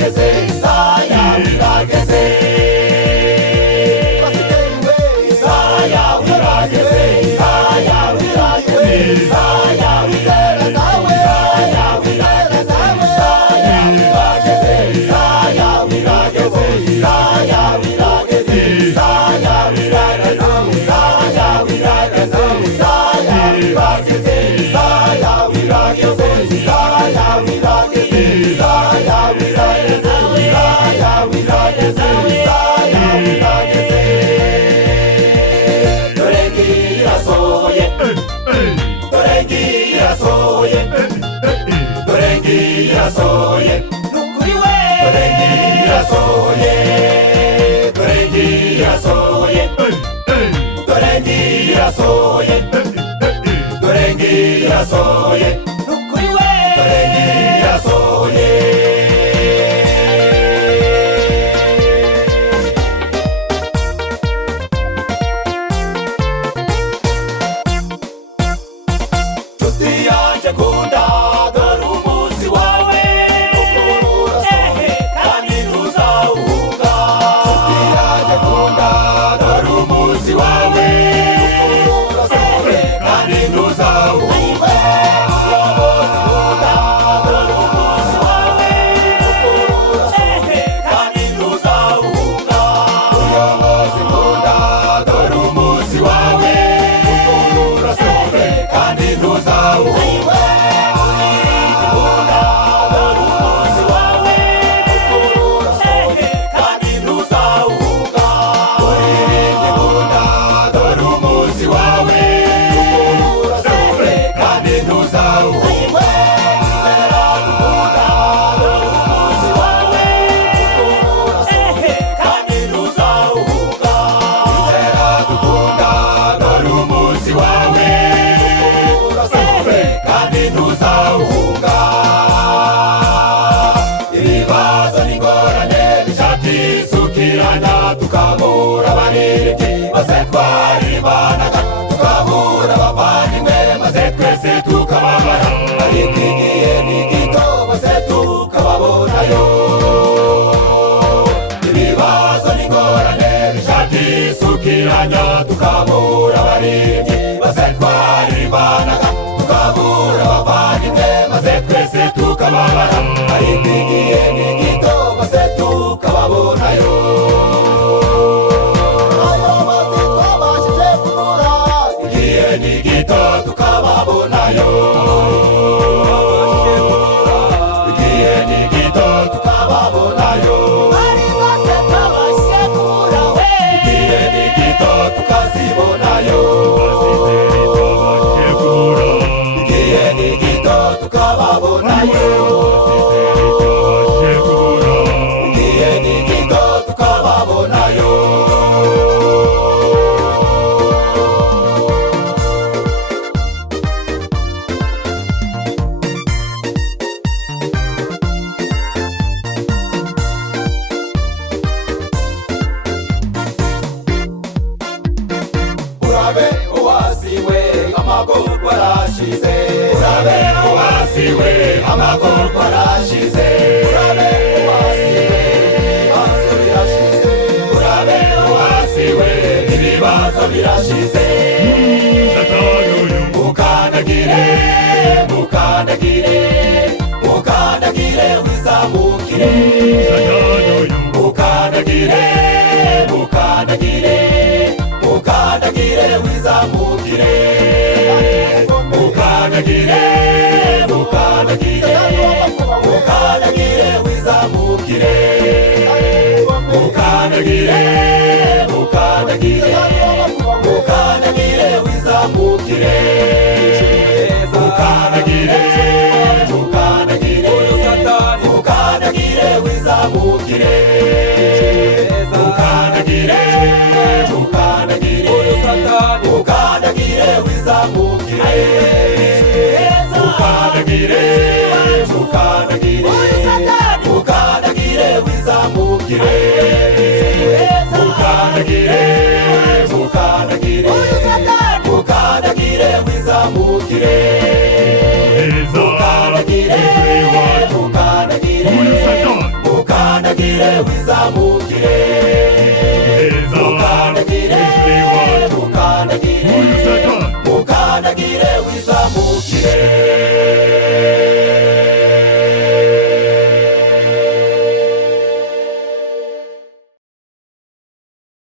wirageze, Isaya wirageze. Isaya wirageze, Isaya wirageze, Isaya wizera zawe, Isaya wirageze, Isaya wirageze, Isaya wirageze, Isaya wirageze, Isaya wirageze, Isaya wirageze, Isaya wirageze, Isaya wirageze, Isaya wirageze, Isaya wirageze, Isaya wirageze, Isaya wirageze. Dore ngirasohoye, dore ngirasohoye, dore ngirasohoye, nukuri we. Dore ngirasohoye, dore ngirasohoye, dore ngirasohoye, dore ngirasohoye, nukuri we. Dore ngirasohoye. Nshuti yanjye kunda, dore umunsi wawe kandi ntuzawuhunga. Nshuti yanjye kunda, dore umunsi wawe kandi ntuzawuhunga. Dore umunsi wawe kandi ntuzawuhunga. Uyobozi nkunda, dore umunsi wawe kandi ntuzawuhunga. Ibibazo n'ingorane bishakisukiranya, tukabura abaririmbyi maze twaribanaga, tukabura abavandimwe maze twese tukababara. Ariko igihe ni gito maze tukababonayo. Ibibazo n'ingorane bishakisukiranya, tukabura abaririmbyi maze twaribanaga, tukabura abavandimwe maze twese tukababara. Ariko igihe ni gito maze tukababonayo. Ayo mazi twabashije kubura, igihe ni gito tukababonayo. Igihe ni gito tukababonayo. Ari zose twabashije kubura, igihe ni gito tukazibonayo. Igihe ni gito tukababonayo. Igihe ni gito tukababonayo. Urabe uwasiwe amagorwa arashize, urabe uwasiwe amagorwa arashize, urabe uwasiwe ibibazo birashize, urabe uwasiwe ibibazo birashize. Mukandagire, mukandagire, mukandagire wizamukire. Mukandagire, mukandagire, mukandagire wizamukire. Mukandagire, mukandagire, mukandagire wizamukire. Mukandagire, mukandagire, mukandagire wizamukire. Mukandagire, mukandagire, mukandagire wizamukire. Mukandagire, mukandagire, mukandagire wizamukire. Mukandagire, mukandagire, mukandagire wizamukire.